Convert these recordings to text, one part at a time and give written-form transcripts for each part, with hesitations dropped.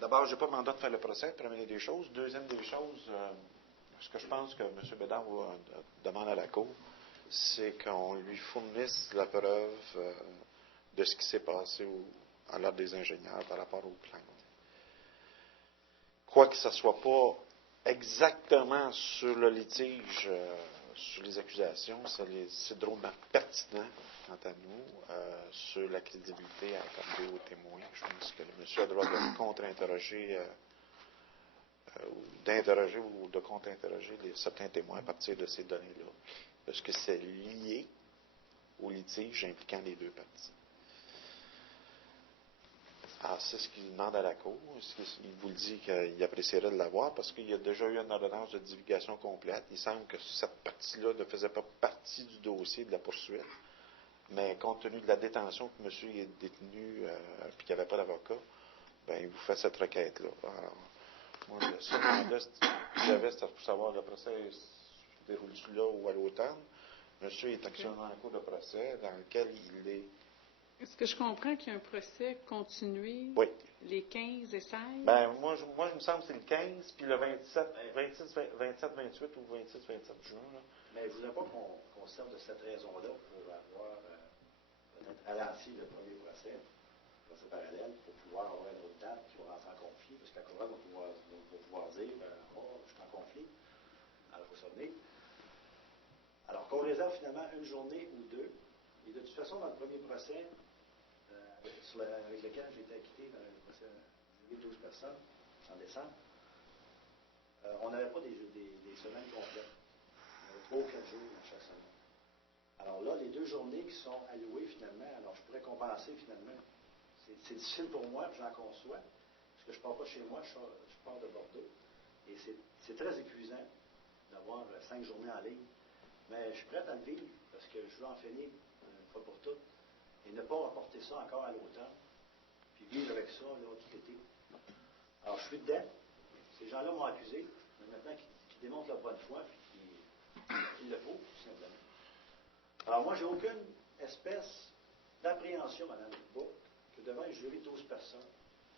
d'abord, je n'ai pas mandat de faire le procès, première des choses. Deuxième des choses, ce que je pense que M. Bédard demande à la Cour, c'est qu'on lui fournisse la preuve de ce qui s'est passé à l'ordre des ingénieurs par rapport au plan. Quoique ce ne soit pas exactement sur le litige, sur les accusations, c'est drôlement pertinent, quant à nous, sur la crédibilité accordée aux témoins. Je pense que le monsieur a le droit de contre-interroger, d'interroger ou de contre-interroger certains témoins à partir de ces données-là, parce que c'est lié au litige impliquant les deux parties. Alors, c'est ce qu'il demande à la Cour. Il vous le dit qu'il apprécierait de l'avoir parce qu'il y a déjà eu une ordonnance de divulgation complète. Il semble que cette partie-là ne faisait pas partie du dossier de la poursuite. Mais compte tenu de la détention que monsieur est détenu et qu'il n'y avait pas d'avocat, il vous fait cette requête-là. Alors, moi, le seul mandat que j'avais, c'était pour savoir le procès se déroule-tu là ou à l'automne. Monsieur est actuellement en cours de procès dans lequel il est. Est-ce que je comprends qu'il y a un procès continué les 15 et 16? Moi, il me semble que c'est le 15, puis le 27, 28 ou 26, 27 juin. Là. Mais je ne voudrais pas qu'on serve de cette raison-là pour avoir peut-être ralenti le premier procès parallèle, pour pouvoir avoir une autre date qui va rentrer en conflit, parce que la couronne va pouvoir dire je suis en conflit, alors il faut se revenir. Alors qu'on réserve finalement une journée ou deux, et de toute façon, dans le premier procès, avec lequel j'ai été acquitté dans le procès de 12 personnes, en décembre, on n'avait pas des semaines complètes. On avait 3 ou 4 jours dans chaque semaine. Alors là, les 2 journées qui sont allouées finalement, alors je pourrais compenser finalement. C'est difficile pour moi, puis j'en conçois, parce que je ne pars pas chez moi, je pars de Bordeaux. Et c'est très épuisant d'avoir 5 journées en ligne. Mais je suis prêt à le vivre, parce que je veux en finir une fois pour toutes, et ne pas reporter ça encore à l'automne, puis vivre avec ça là, tout l'été. Alors, je suis dedans. Ces gens-là m'ont accusé, mais maintenant qu'ils démontrent leur bonne foi, puis qu'il le faut, tout simplement. Alors, moi, j'ai aucune espèce d'appréhension, Mme Dubois, que devant un jury de 12 personnes,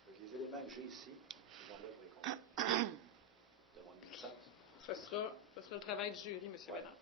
avec les éléments que j'ai ici, ces gens-là pour les convaincre de mon innocence. Ce sera le travail du jury, M. Bédard.